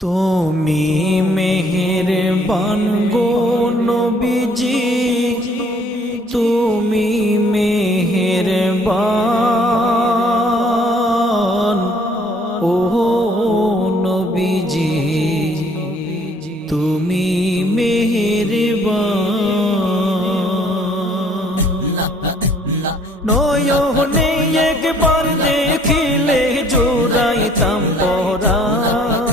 তুমি মেহেরবান গো নবীজি, তুমি মেহেরবান ও নবীজি, তুমি মেহেরবান। নয়নে একবার দেখিলে জোড়াইতাম পরাণ,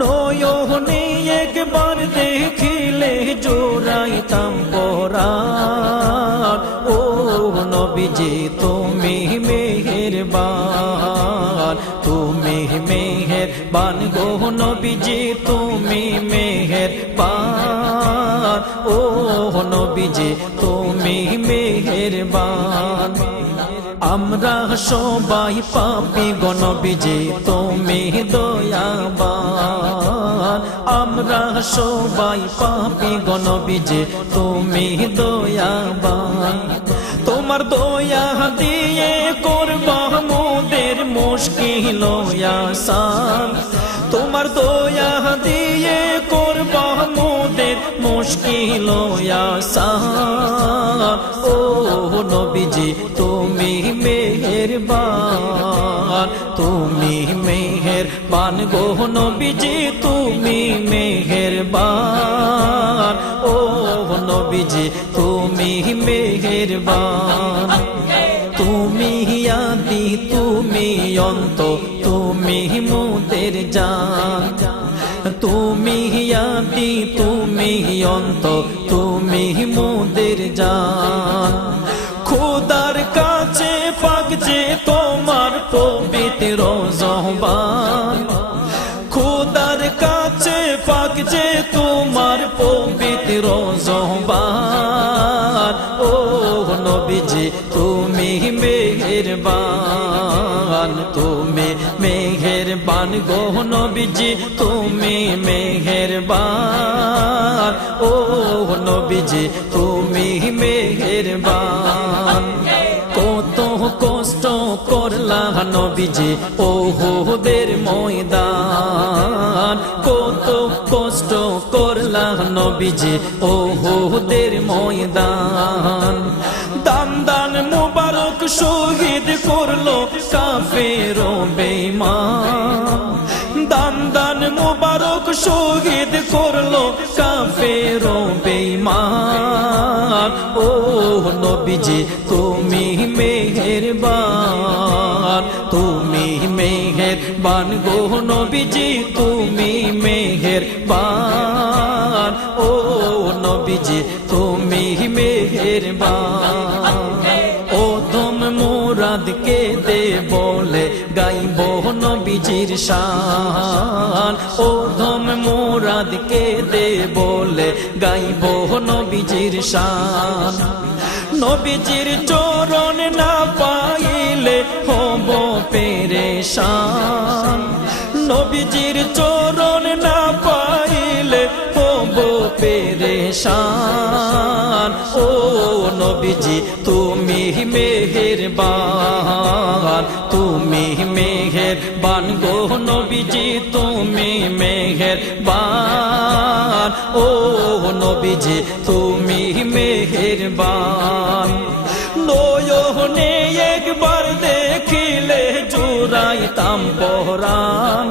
নয়নে একবার দেখিলে জোড়াইতাম পরাণ। ও নবীজি তুমি মেহেরবান, তুমি মেহেরবান গো নবীজি, তুমি মেহেরবান ও নবীজি, তুমি মেহেরবান। আমরা সবাই পাপী গো নবীজি, তুমি দয়াবান। আমরা সবাই পাপী গো নবীজি, তুমি দয়াবান। তোমার দয়া দিয়ে করবা মোদের মুশকিল আসান, তোমার দয়া দিয়ে করবা মোদের মুশকিল আসান। ও নবীজি তুমি মেহেরবান, তুমি মেহেরবান গো নবীজি, তুমি মেহেরবান ও নবীজি, তুমি মেহেরবান। তুমি আদি তুমি অন্ত, তুমি মোদের জান। তুমি আদি তুমি অন্ত, তুমি মোদের জান। খোদার কাছে পাক যে তোমার পবিত্র জবান, খোদার কাছে পাক যে তোমার পবিত্র জবান। ও নবীজি তুমি মেহেরবান, তুমি মেহেরবান গো নবীজি, তুমি মেহেরবান ও নবীজি, তুমি মেহেরবান। কত কষ্ট করলা নবীজি ওহুদের ময়দান, কত কষ্ট করলা নবীজি ওহুদের ময়দান। দান দান মুবারক শহীদ করলো কাফের বেঈমান, দান দান মুবারক শহীদ করলো কাফের বেঈমান। ও নবীজি তুমি মেহেরবান, তুমি মেহেরবান গো নবীজি, তুমি মেহেরবান ও নবীজি, তুমি মেহেরবান। ও দম মুরাদকে দে বলে গাইব নবীজির শান, ও দম মুরাদকে দে বলে গাইব নবীজির শান। নবীজির চরণ না পাইলে হব পেরেশান, নবীজির চরণ না পাইলে হব পেরেশান। ও নবীজি তুমি মেহেরবান, তুমি মেহেরবান গো নবীজি, তুমি মেহেরবান ও নবীজি, তুমি মেহেরবান। নয়নে একবার দেখিলে জোড়াইতাম পরাণ,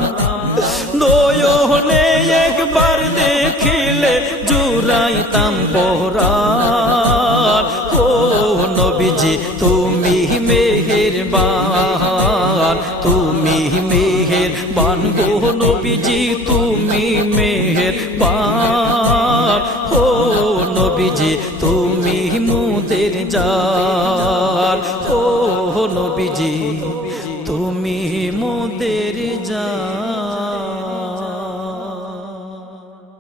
নয়নে একবার দেখিলে জোড়াইতাম পরাণ। ও নবীজি তুমি মেহেরবান, তুমি মেহেরবান গো নবীজি, তুমি মেহেরবান ও নবীজি, তুমি মোদের জান। ও নবীজি তুমি মোদের জান।